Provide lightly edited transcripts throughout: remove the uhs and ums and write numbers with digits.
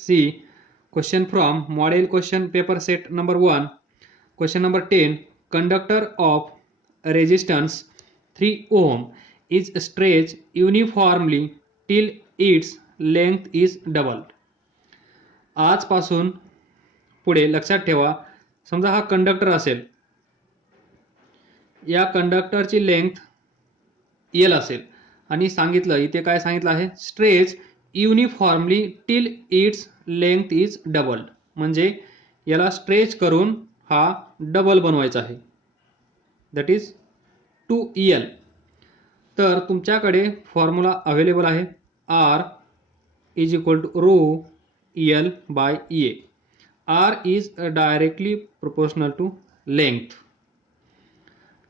See question from model question paper set number 1. Question number 10. Conductor of resistance 3 ohm is stretched uniformly till its length is doubled. आजपासून पुढे लक्षात ठेवा, समजा हा conductor असेल, या कंडक्टरची लेंथ एल असेल आणि सांगितलं इथे काय सांगितलं आहे, stretch uniformly till its length is doubled, म्हणजे याला स्ट्रेच करून हा डबल बनवायचा आहे, दॅट इज 2EL. तर तुमच्याकडे फॉर्म्युला अवेलेबल आहे R is equal to rho EL by EA. R is directly proportional to length.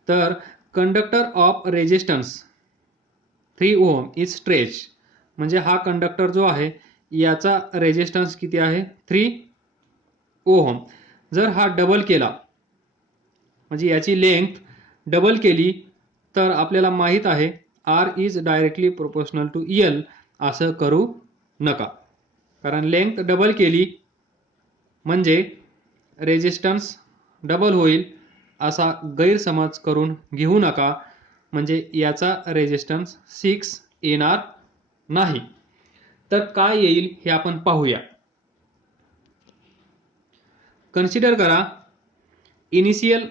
तर conductor of resistance 3 ohm is stretch, म्हणजे हा कंडक्टर जो आहे याचा रेजिस्टन्स किती आहे 3 ओम. जर हा डबल केला म्हणजे याची लेंथ डबल केली तर आपल्याला माहित आहे R is directly proportional to EL. असं करू नका, कारण लेंथ डबल केली म्हणजे रेजिस्टन्स डबल होईल असा गैरसमज करून घेऊ नका, म्हणजे याचा रेजिस्टन्स 6 येणार नाही. तर काय येईल हे आपण पाहूया. कन्सिडर करा इनिशियल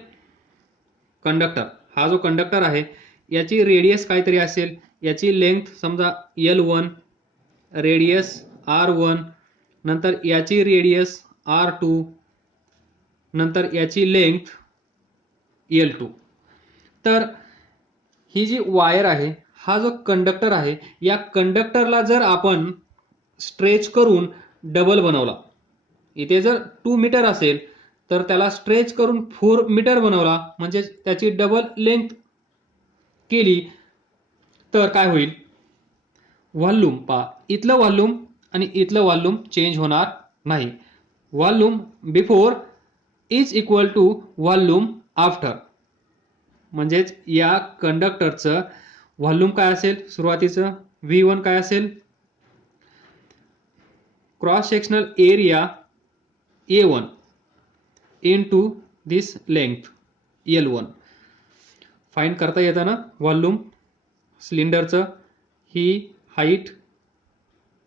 कंडक्टर, हा जो कंडक्टर आहे याची रेडियस काहीतरी असेल, याची लेंथ समजा L1, रेडियस R1, नंतर याची रेडियस R2, नंतर याची लेंथ L2. तर ही जी वायर आहे, हा जो कंडक्टर आहे, या कंडक्टरला जर आपण स्ट्रेच करून डबल बनवला, इथे जर 2 मीटर असेल तर त्याला स्ट्रेच करून 4 मीटर बनवला, म्हणजे त्याची डबल लेंथ केली तर काय होईल, व्हॉल्यूम पहा, इथलं व्हॉल्यूम आणि इथलं व्हॉल्यूम चेंज होणार नाही. Volume before is equal to volume after, म्हणजेच या कंडक्टरचं व्हॉल्यूम काय असेल, सुरुवातीचं V1 काय असेल, cross sectional area A1 into this length L1. Find करता येतं ना व्हॉल्यूम सिलेंडरचं, ही height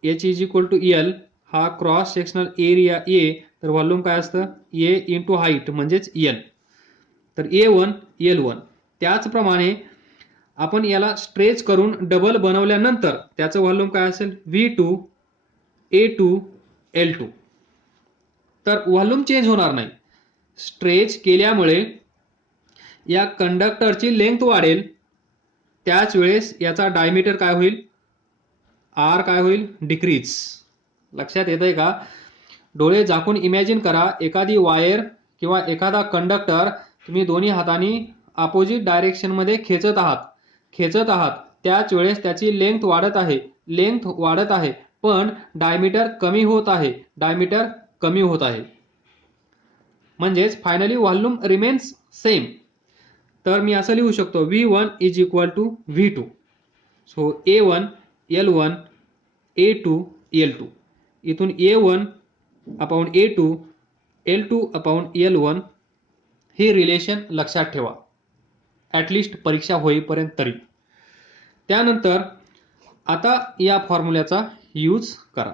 H is equal to L, हा क्रॉस सेक्शनल एरिया A, तर व्हॉल्यूम काय असतं A इंटू हाईट म्हणजेच L, तर A1 L1. त्याचप्रमाणे आपण याला स्ट्रेच करून डबल बनवल्यानंतर त्याचं व्हॉल्यूम काय असेल V2 A2 L2. तर व्हॉल्यूम चेंज होणार नाही, स्ट्रेच केल्यामुळे या कंडक्टरची लेंथ वाढेल, त्याच वेळेस याचा डायमीटर काय होईल, R काय होईल, डिक्रीज. लक्षात येतंय का? डोळे झाकून इमॅजिन करा, एखादी वायर किंवा एखादा कंडक्टर तुम्ही दोन्ही हातांनी अपोजिट डायरेक्शन मध्ये खेचत आहात, त्याच वेळेस त्याची लेंथ वाढत आहे, पण डायमीटर कमी होत आहे, म्हणजेच फायनली व्हॉल्यूम रिमेन्स सेम. तर मी असं लिहू शकतो V1 is equal to V2. So A1 L1 A2 L2. इथून A1 upon A2 L2 upon L1 हे रिलेशन लक्षात ठेवा, ॲटलिस्ट परीक्षा होईपर्यंत तरी. त्यानंतर आता या फॉर्म्युल्याचा यूज करा.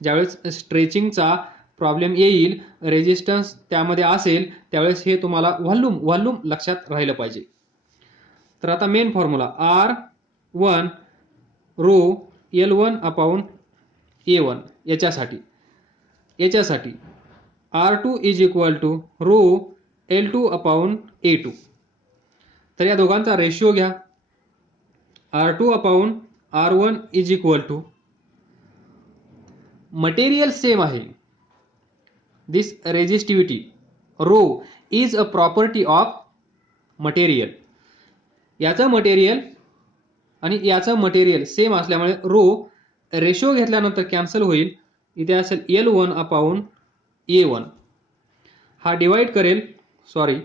ज्यावेळेस स्ट्रेचिंगचा प्रॉब्लेम येईल, रेजिस्टन्स त्यामध्ये असेल, त्यावेळेस हे तुम्हाला व्हॉल्यूम लक्षात राहिलं पाहिजे. तर आता main formula R1 row L1 upon A1, याच्यासाठी R2 is equal to rho L2 upon A2. तर या दोघांचा रेशिओ घ्या, R2 upon R1 is equal to, material same आहे, this resistivity rho is a property of material. याचं material आणि याचं material same असल्यामुळे रो रेशिओ घेतल्यानंतर कॅन्सल होईल, इथे असेल L1 अपॉन A1, हा डिवाइड करेल, sorry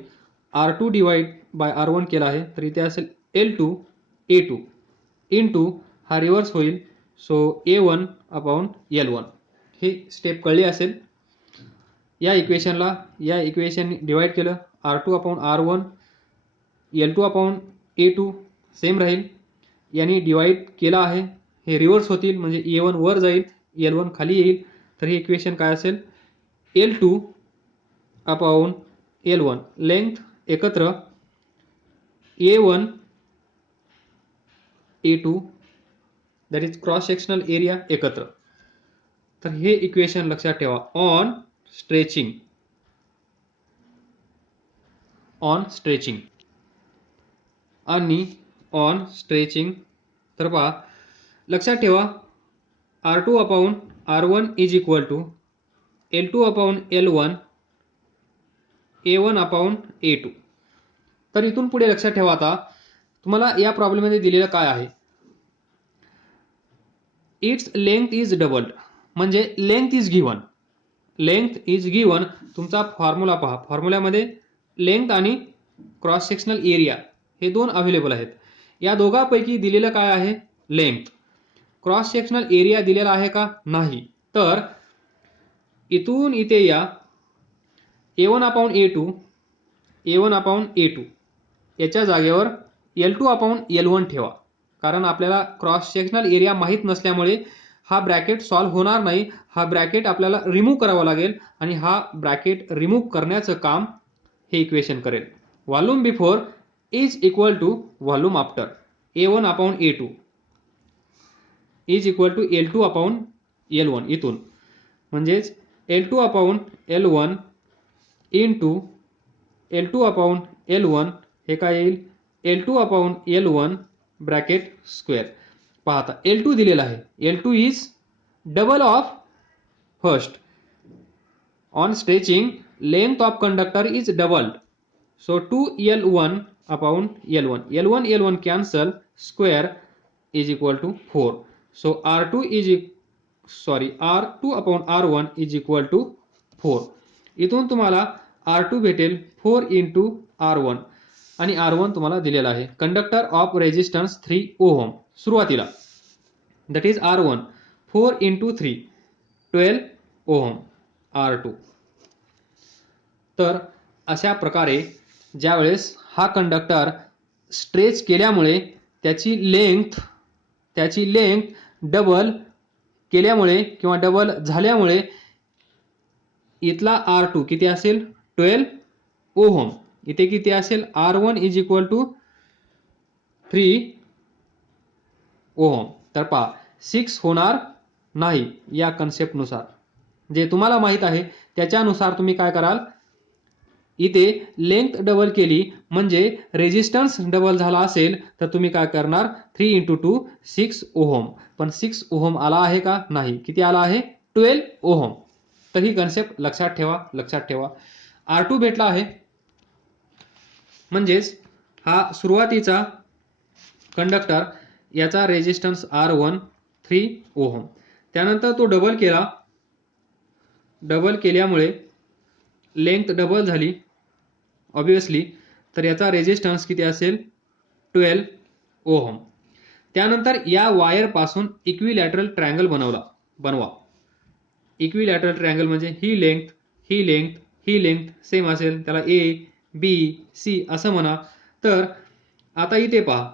R2 divide by R1 केला आहे, तर इथे असेल L2 A2 इंटू, हा रिव्हर्स होईल सो A1 अपॉन L1 ही स्टेप कळली असेल. या इक्वेशन डिवाइड केलं R2 upon R1 L2 upon A2 same राहील. यांनी डिवाइड केला आहे, हे रिव्हर्स होतील म्हणजे A1 वर जाईल L1 खाली येईल. तर हे इक्वेशन काय असेल L2 अपॉन L1 लेंथ एकत्र A1 A2 that is cross sectional area एकत्र. तर हे इक्वेशन लक्षात ठेवा ऑन स्ट्रेचिंग आणि ऑन स्ट्रेचिंग. तर पहा लक्षात ठेवा R2 upon R1 is equal to L2 upon L1 A1 upon A2. तर इथून पुढे लक्षात ठेवा आता तुम्हाला या प्रॉब्लेममध्ये दिलेलं काय आहे, इट्स लेंथ इज डबल्ड म्हणजे लेंथ इज गिवन. तुमचा फॉर्म्युला पहा, फॉर्म्युल्यामध्ये लेंथ आणि क्रॉस सेक्शनल एरिया हे दोन अवेलेबल आहेत. या दोघांपैकी दिलेलं काय आहे लेंथ. क्रॉस सेक्शनल एरिया दिलेला आहे का नाही. तर इथून इथे या A1 अपॉन A2 याच्या जागेवर L2 अपॉन L1 ठेवा. कारण आपल्याला क्रॉस सेक्शनल एरिया माहीत नसल्यामुळे हा ब्रॅकेट सॉल्व्ह होणार नाही. हा ब्रॅकेट आपल्याला रिमूव्ह करावा लागेल आणि हा ब्रॅकेट रिमूव्ह करण्याचं काम हे इक्वेशन करेल. Volume before is equal to volume after A1 upon A2 is equal to L2 upon L1. इथून म्हणजेच L2 upon L1 into L2 upon L1 हे काय येईल L2 upon L1 bracket square. पाहता L2 दिलेला आहे, L2 is double of first. On stretching length of conductor is doubled. So 2L1 upon L1 cancel square is equal to 4. So R2 upon R1 is equal to 4. इथून तुम्हाला R2 भेटेल 4 into R1 आणि R1 तुम्हाला दिलेला आहे. Conductor of resistance 3 ohm सुरुवातीला that is R1 4 into 3 12 ohm R2. तर अशा प्रकारे ज्यावेळेस हा कंडक्टर स्ट्रेच केल्यामुळे त्याची लेंथ डबल केल्यामुळे किंवा डबल झाल्यामुळे इथला R2 किती असेल 12 ओहम. इथे किती असेल R1 is equal to 3 ohm. तर पहा 6 होणार नाही या कन्सेप्टनुसार. जे तुम्हाला माहित आहे त्याच्यानुसार तुम्ही काय कराल, इथे लेंथ डबल केली म्हणजे रेजिस्टन्स डबल झाला असेल तर तुम्ही काय करणार 3 into 2 6 ओहम. पण 6 ओहम आला आहे का नाही. किती आला आहे 12 ओहम. तर ही कन्सेप्ट लक्षात ठेवा. R2 भेटला आहे म्हणजेच हा सुरुवातीचा कंडक्टर याचा रेजिस्टन्स R1 3 ओहम. त्यानंतर तो डबल केल्यामुळे लेंथ डबल झाली ऑब्वियसली. तर याचा रेजिस्टन्स किती असेल 12 ओहम. त्यानंतर या वायर पासून इक्विलॅटरल ट्रायंगल बनवा. इक्विलॅटरल ट्रायंगल म्हणजे ही लेंथ सेम असेल, त्याला A-B-C असं म्हणा. तर आता इथे पहा,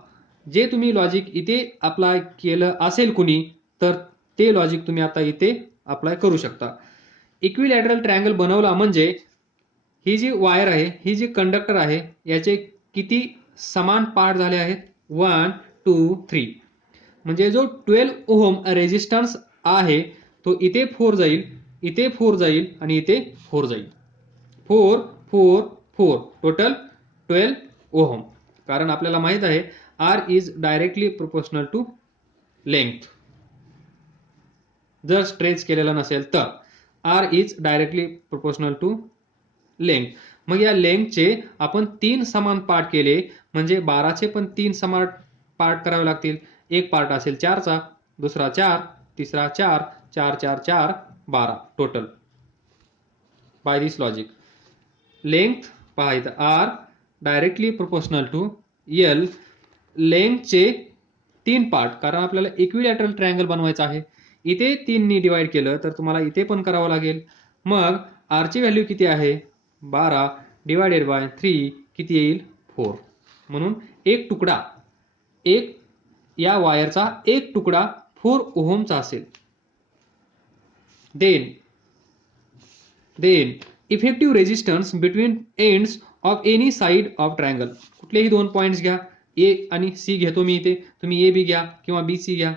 जे तुम्ही लॉजिक इथे अप्लाय केलं असेल कुणी तर ते लॉजिक तुम्ही आता इथे अप्लाय करू शकता. इक्विलॅटरल ट्रायंगल बनवला म्हणजे ही जी वायर आहे, ही जी कंडक्टर आहे याचे किती समान पार्ट झाले आहेत 1 2 3. म्हणजे जो 12 ओहम रेजिस्टन्स आहे तो इथे 4 जाईल, इथे 4 जाईल आणि इथे 4 जाईल. 4 4 4 टोटल 12 ओहम. कारण आपल्याला माहित आहे R is directly proportional to length. जर स्ट्रेच केलेला नसेल तर R is directly proportional to length. मग या लेंथचे आपण 3 समान पार्ट केले म्हणजे 12चे पण 3 समान पार्ट करावे लागतील. एक पार्ट असेल 4चा, दुसरा 4, तिसरा 4, 4 4 4 12 total. By this logic length पहा इथं R directly proportional to L. लेंथचे 3 पार्ट, कारण आपल्याला इक्विलॅटरल ट्रायंगल बनवायचा आहे. इथे 3 नी डिवाइड केलं तर तुम्हाला इथे पण करावं लागेल. मग r ची व्हॅल्यू किती आहे? 12 डिवायडेड बाय 3 किती येईल? 4. म्हणून एक तुकडा, एक या वायरचा एक तुकडा 4 ओहमचा असेल. Then effective resistance between ends of any side of triangle. कुठलेही दोन पॉइंट्स घ्या, ए आणि सी घेतो मी इथे, तुम्ही ए बी घ्या किंवा बी सी घ्या.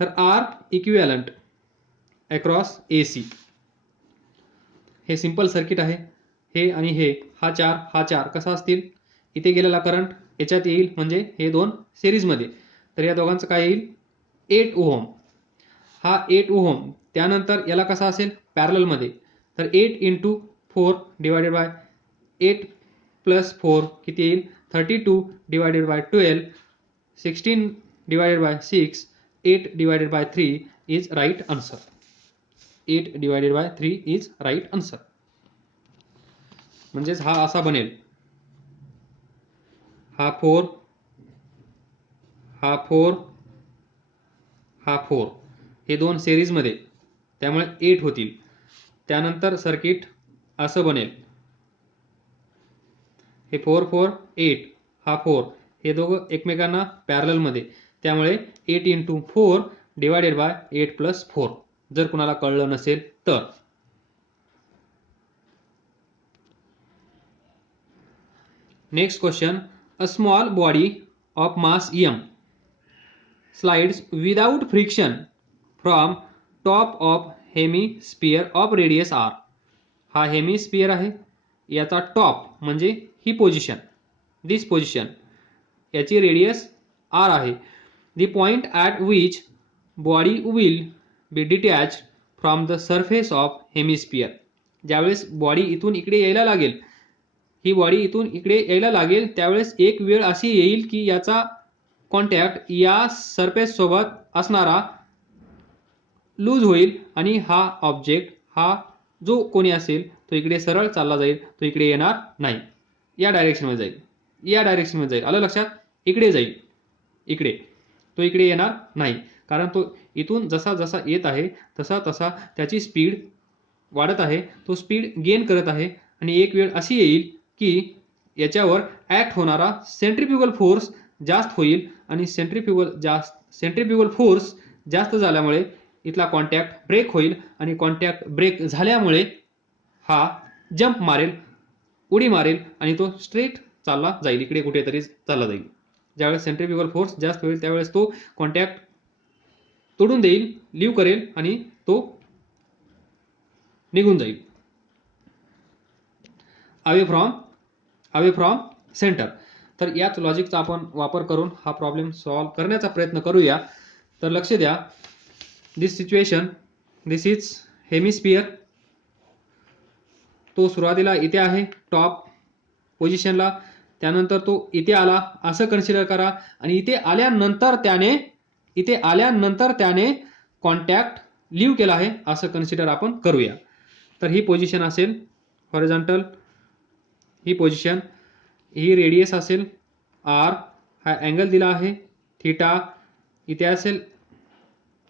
तर आर इक्विव्हॅलंट अक्रॉस ए सी. हे सिंपल सर्किट आहे. हे आणि हे, हा 4 हा 4 कसा असतील? इथे गेलेला करंट याच्यात येईल, म्हणजे हे दोन सिरीजमध्ये. तर या दोघांचं काय येईल? 8 ओहम. हा 8 ओहम. त्यानंतर याला कसा असेल? पॅरललमध्ये. तर 8 इंटू 4 डिवायडेड बाय 8 प्लस 4 किती येईल? 32 divided by 12, 16 divided by 6, 8 divided by 3 is right answer. 8 divided by 3 is right answer. म्हणजेच हा असा बनेल. हा 4, हा 4, हा 4, हे दोन सिरीजमध्ये, त्यामुळे 8 होतील. त्यानंतर सर्किट असं बनेल. हे 4 4 8, हा 4, हे दोघं एकमेकांना पॅरललमध्ये, त्यामुळे 8 इंटू 4 डिवायडेड बाय 8 प्लस 4, जर कुणाला कळलं नसेल तर. Next question. A small body of mass m slides without friction from top of hemisphere of radius r. हा हेमिस्फियर आहे, याचा टॉप म्हणजे ही पोझिशन, दिस पोझिशन, याची रेडियस r आहे. The point at which body will be detach from the surface of hemisphere. ज्यावेळेस body इथून इकडे यायला लागेल, ही बॉडी इथून इकडे यायला लागेल, त्यावेळेस एक वेळ अशी येईल की याचा कॉन्टॅक्ट या सरफेस सोबत असणारा लूज होईल आणि हा ऑब्जेक्ट, हा जो कोणी असेल तो इकडे सरळ चालला जाईल, तो इकडे येणार नाही, या डायरेक्शनमध्ये जाईल, या डायरेक्शनमध्ये जाईल. आलं लक्षात? इकडे जाईल, इकडे, तो इकडे येणार नाही, कारण तो इथून जसा जसा येत आहे तसा तसा त्याची स्पीड वाढत आहे, तो स्पीड गेन करत आहे. आणि एक वेळ अशी येईल की याच्यावर ॲक्ट होणारा सेंट्रिफ्युगल फोर्स जास्त होईल, आणि सेंट्रिफ्युगल फोर्स जास्त झाल्यामुळे इथला कॉन्टॅक्ट ब्रेक होईल, आणि कॉन्टॅक्ट ब्रेक झाल्यामुळे हा जंप मारेल, उडी मारेल, आणि तो स्ट्रेट चालला जाईल, इकडे कुठेतरी चालला जाईल. ज्यावेळेस सेंट्रिफ्युगल फोर्स जास्त होईल त्यावेळेस तो कॉन्टॅक्ट तोडून देईल, लिव्ह करेल, आणि तो निघून जाईल अवे फ्रॉम सेंटर. तर याच लॉजिकचा आपण वापर करून हा प्रॉब्लेम सॉल्व्ह करण्याचा प्रयत्न करूया. तर लक्ष द्या. दिस सिच्युएशन, दिस इज हेमिस्फियर. तो सुरुवातीला इथे आहे टॉप पोझिशनला, त्यानंतर तो इथे आला असं कन्सिडर करा, आणि इथे आल्यानंतर त्याने कॉन्टॅक्ट लिव्ह केला आहे असं कन्सिडर आपण करूया. तर ही पोझिशन असेल हॉरिझॉन्टल, ही पोझिशन, ही रेडियस असेल r, हा अँगल दिला आहे थीटा, इथे असेल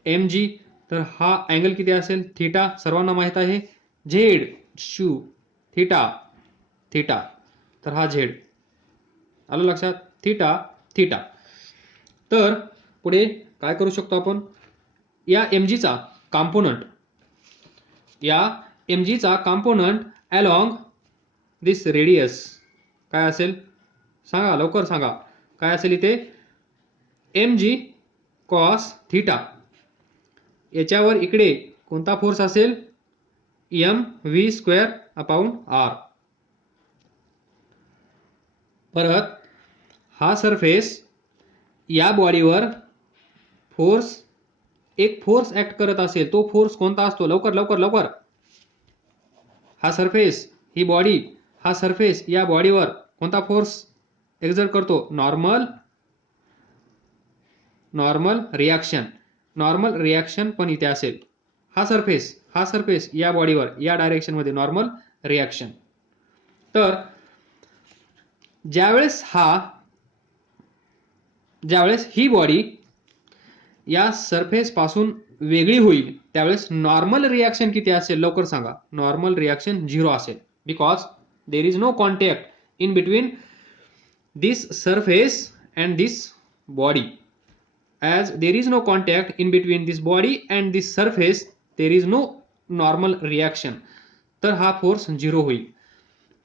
mg, तर हा अँगल किती असेल? थीटा. सर्वांना माहित आहे z शू थीटा, थीटा, तर हा z. आलं लक्षात? Theta theta. तर पुढे काय करू शकतो आपण? या mgचा कॉम्पोनंट अलॉंग दिस रेडियस काय असेल? सांगा, लवकर सांगा. काय असेल इथे? mg cos theta. याच्यावर इकडे कोणता फोर्स असेल? mv² upon r. परत हा सरफेस, या बॉडीवर एक फोर्स ऍक्ट करत असेल, तो फोर्स कोणता असतो? लवकर लवकर लवकर. हा सरफेस, ही बॉडी, हा सरफेस या बॉडीवर कोणता फोर्स एक्झर्ट करतो? नॉर्मल रिॲक्शन पण इथे असेल. हा सरफेस या बॉडीवर या डायरेक्शन मध्ये नॉर्मल रिॲक्शन. तर ज्यावेळेस हा ज्यावेळेस ही बॉडी या सरफेस पासून वेगळी होईल त्यावेळेस नॉर्मल रिॲक्शन किती असेल लवकर सांगा. नॉर्मल रिॲक्शन 0 असेल, because there is no contact in between this surface and this body. as there is no contact in between this body and this surface, there is no normal reaction. तर हा force 0 होईल.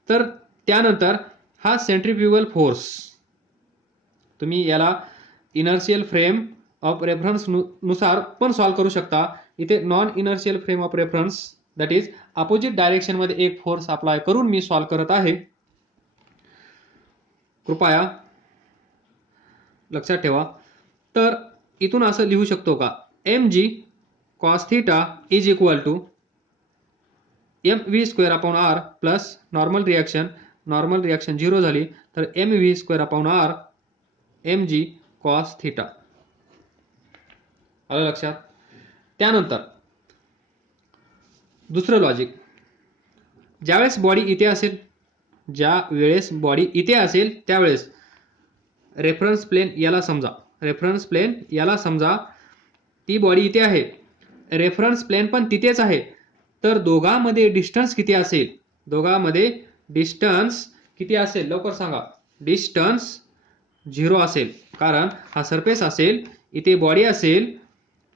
तर त्यानंतर हा centrifugal force, तुम्ही याला inertial frame of reference नुसार पण सॉल्व्ह करू शकता. इथे non inertial frame of reference that is opposite direction मध्ये एक फोर्स अप्लाय करून मी सॉल्व्ह करत आहे. कृपया लक्षात ठेवा. तर इथून असं लिहू शकतो का, mg cos theta is equal to mv square upon r plus normal reaction 0 झाली तर mv square upon r mg cos theta. आलं लक्षात. त्यानंतर दुसरं लॉजिक, ज्यावेळेस बॉडी इथे असेल त्यावेळेस रेफरन्स प्लेन याला समजा ती बॉडी इथे आहे, रेफरन्स प्लेन पण तिथेच आहे, तर दोघांमध्ये डिस्टन्स किती असेल लवकर सांगा. डिस्टन्स 0 असेल, कारण हा सरफेस असेल, इथे बॉडी असेल,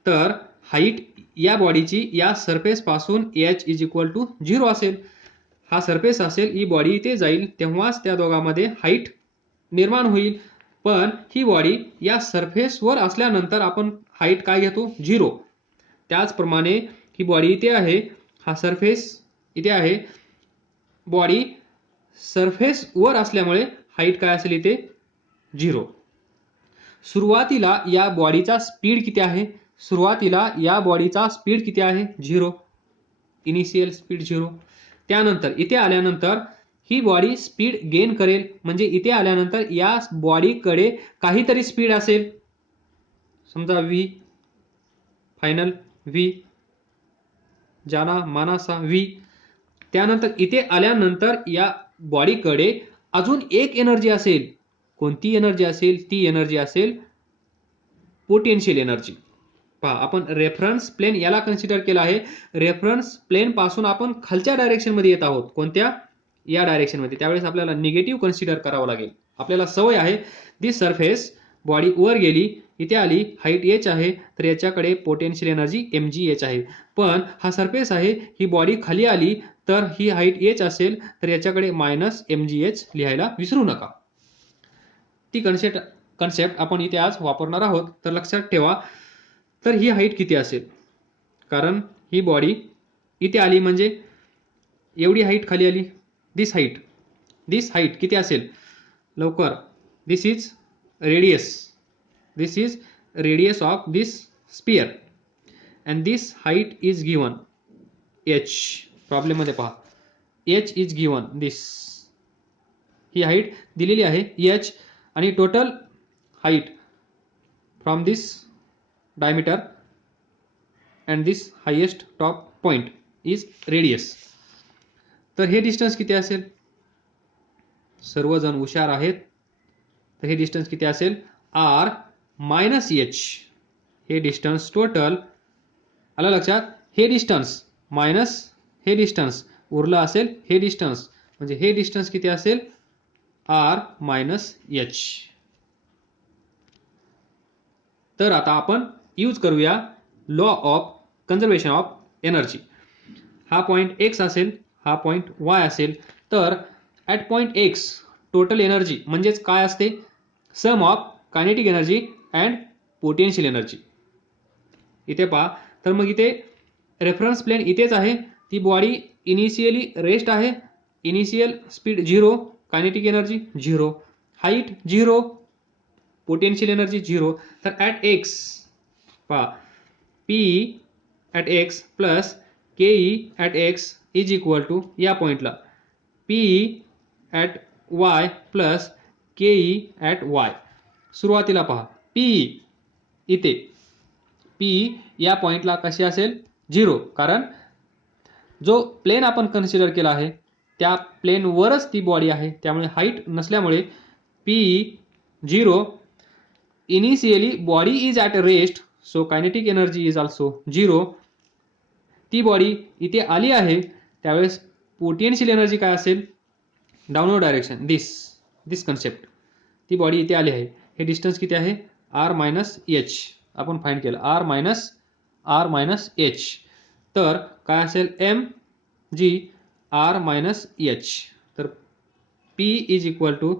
तर हाईट या बॉडीची या सरफेस पासून h इज इक्वल टू 0 असेल. हा सरफेस असेल, ही बॉडी इथे जाईल तेव्हाच त्या दोघांमध्ये हाईट निर्माण होईल. पण ही बॉडी या सरफेसवर असल्यानंतर आपण हाईट काय घेतो, 0. त्याचप्रमाणे ही बॉडी इथे आहे, हा सरफेस इथे आहे, बॉडी सरफेसवर असल्यामुळे हाईट काय असेल इथे 0. सुरुवातीला या बॉडीचा स्पीड किती आहे, 0. Initial speed 0. त्यानंतर इथे आल्यानंतर ही बॉडी स्पीड गेन करेल, म्हणजे इथे आल्यानंतर या बॉडीकडे काहीतरी स्पीड असेल, समजा v, फायनल v, जाना मानासा v. त्यानंतर इथे आल्यानंतर या बॉडीकडे अजून एक एनर्जी असेल. कोणती एनर्जी असेल, ती एनर्जी असेल पोटेन्शियल एनर्जी. पहा, आपण रेफरन्स प्लेन याला कन्सिडर केला आहे. रेफरन्स प्लेन पासून आपण खालच्या डायरेक्शन मध्ये येत आहोत, कोणत्या, या डायरेक्शन मध्ये. त्यावेळेस आपल्याला निगेटिव्ह कन्सिडर करावं लागेल. आपल्याला सवय आहे, दिस सरफेस बॉडी वर गेली, इथे आली, हाईट h आहे, तर याच्याकडे पोटेन्शियल एनर्जी mgh आहे. पण हा सरफेस आहे, ही बॉडी खाली आली, तर ही हाईट h असेल, तर याच्याकडे मायनस mgh लिहायला विसरू नका. ती कन्सेप्ट आपण इथे आज वापरणार आहोत. तर लक्षात ठेवा. तर ही हाईट किती असेल, कारण ही बॉडी इथे आली म्हणजे एवढी हाईट खाली आली, दिस हाईट किती असेल लवकर, this is radius of this sphere and this height is given h. Problem मध्ये पहा, h इज गिवन, दिस, ही हाईट दिलेली आहे h, आणि total height from this diameter and this highest top point is radius. तर हे distance किती असेल, सर्वजण हुशार आहेत, तर हे डिस्टन्स किती असेल, r मायनस h. हे डिस्टन्स टोटल, आलं लक्षात. हे डिस्टन्स मायनस हे डिस्टन्स उरलं असेल हे डिस्टन्स, म्हणजे हे डिस्टन्स किती असेल, r मायनस h. तर आता आपण यूज करूया law of conservation of energy. हा पॉइंट x असेल, हा पॉइंट y असेल, तर at point x total energy म्हणजेच काय असते, sum of kinetic energy and potential energy. इथे पहा, तर मग इथे रेफरन्स प्लेन इथेच आहे, ती बॉडी इनिशियली रेस्ट आहे, initial speed 0, kinetic energy 0, height 0, potential energy 0. तर ॲट x पहा, P at x plus KE at x is equal to या पॉइंटला PE at y plus KE at y. सुरुवातीला पहा, PE इथे, PE या पॉइंटला कशी असेल, 0, कारण जो प्लेन आपण कन्सिडर केला आहे त्या प्लेनवरच ती बॉडी आहे, त्यामुळे हाईट नसल्यामुळे PE 0, initially body is at rest, so kinetic energy is also 0. ती बॉडी इथे आली आहे त्यावेळेस पोटेन्शियल एनर्जी काय असेल, डाऊनवर्ड डायरेक्शन, दिस कन्सेप्ट. ती बॉडी इथे आली आहे, हे डिस्टन्स किती आहे, आर मायनस एच आपण फाइंड केलं, आर मायनस एच. तर काय असेल, M G R minus H. तर P is equal to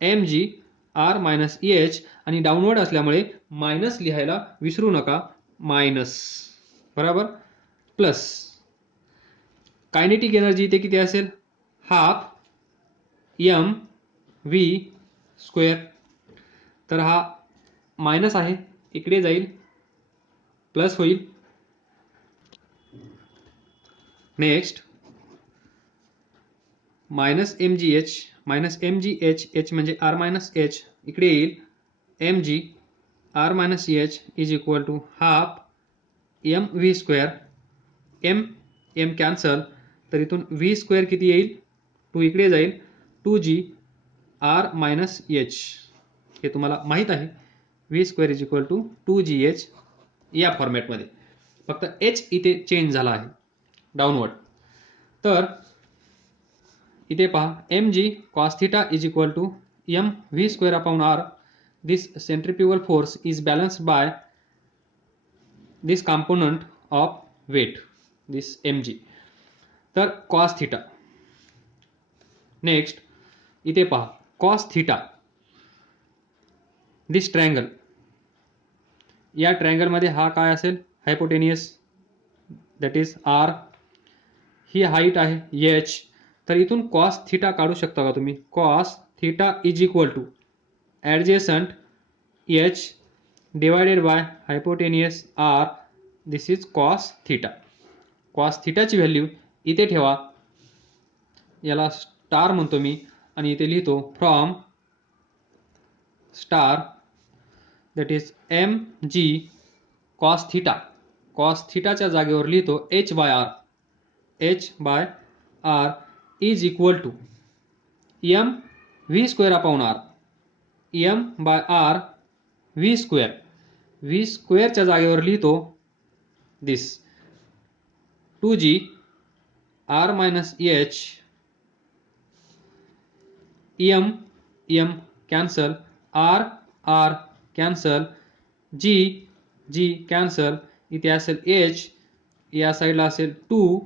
M G R minus H, आणि डाऊनवर्ड असल्यामुळे मायनस लिहायला विसरू नका, मायनस बरोबर, प्लस कायनेटिक एनर्जी इथे किती असेल, हाफ एम व्ही स्क्वेअर. तर हा मायनस आहे, इकडे जाईल, प्लस होईल. Next minus M G H, H म्हणजे आर मायनस एच, इकडे येईल M G R minus H is equal to half M V square. M cancel, तर इथून व्ही स्क्वेअर किती येईल, 2 इकडे जाईल, 2g आर मायनस एच. हे तुम्हाला माहीत आहे, V square is equal to 2gh या फॉर्मॅटमध्ये, फक्त एच इथे चेंज झाला आहे डाऊनवर्ड. तर इथे पहा, M G cos theta is equal to M V square upon R. This centrifugal force is balanced by this component of weight, this M G. तर कॉस थिटा. नेक्स्ट इथे पहा, cos theta, दिस triangle, या ट्रायंगलमध्ये हा काय असेल, hypotenuse, that is R. ही height आहे H. तर इथून कॉस थिटा काढू शकता का तुम्ही, cos theta is equal to adjacent H divided by hypotenuse R. This is cos theta. Cos थिटाची व्हॅल्यू इथे ठेवा, याला स्टार म्हणतो मी, आणि इथे लिहितो from star, that is M G cos theta. Cos थिटाच्या जागेवर लिहितो H by R is equal to M V square upon R. M by R V स्क्वेअरच्या जागेवर लिहितो this 2g R minus H. M cancel, R cancel, G cancel, इथे असेल H, या साईडला असेल 2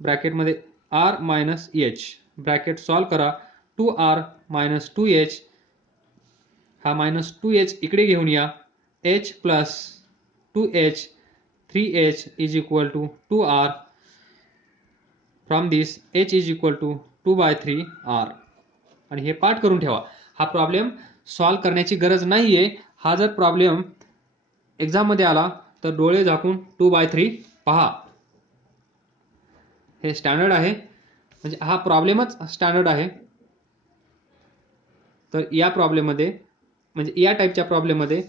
ब्रॅकेटमध्ये R minus H. Bracket solve करा, 2r मायनस 2h, हा मायनस 2h इकडे घेऊन या, h plus 2h 3h is equal to 2r. From this h is equal to 2/3r. आणि हे पाठ करून ठेवा. हा प्रॉब्लेम सॉल्व करण्याची गरज नाही आहे. हा जर प्रॉब्लेम एक्झाममध्ये आला तर डोळे झाकून 2/3 पहा. हे स्टँडर्ड आहे, म्हणजे हा प्रॉब्लेमच स्टँडर्ड आहे. तर या प्रॉब्लेममध्ये, म्हणजे या टाईपच्या प्रॉब्लेममध्ये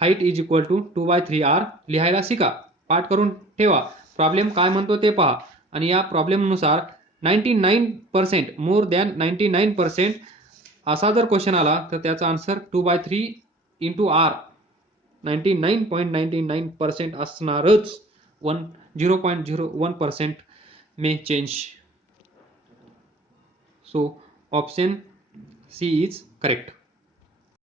height is equal to 2/3r लिहायला शिका, पाठ करून ठेवा, प्रॉब्लेम काय म्हणतो ते पहा, आणि या प्रॉब्लेमनुसार 99% मोर दॅन 99% असा जर क्वेश्चन आला तर त्याचा आन्सर 2/3 इंटू आर 99.99% असणारच. 0.01% may change. So option C is correct.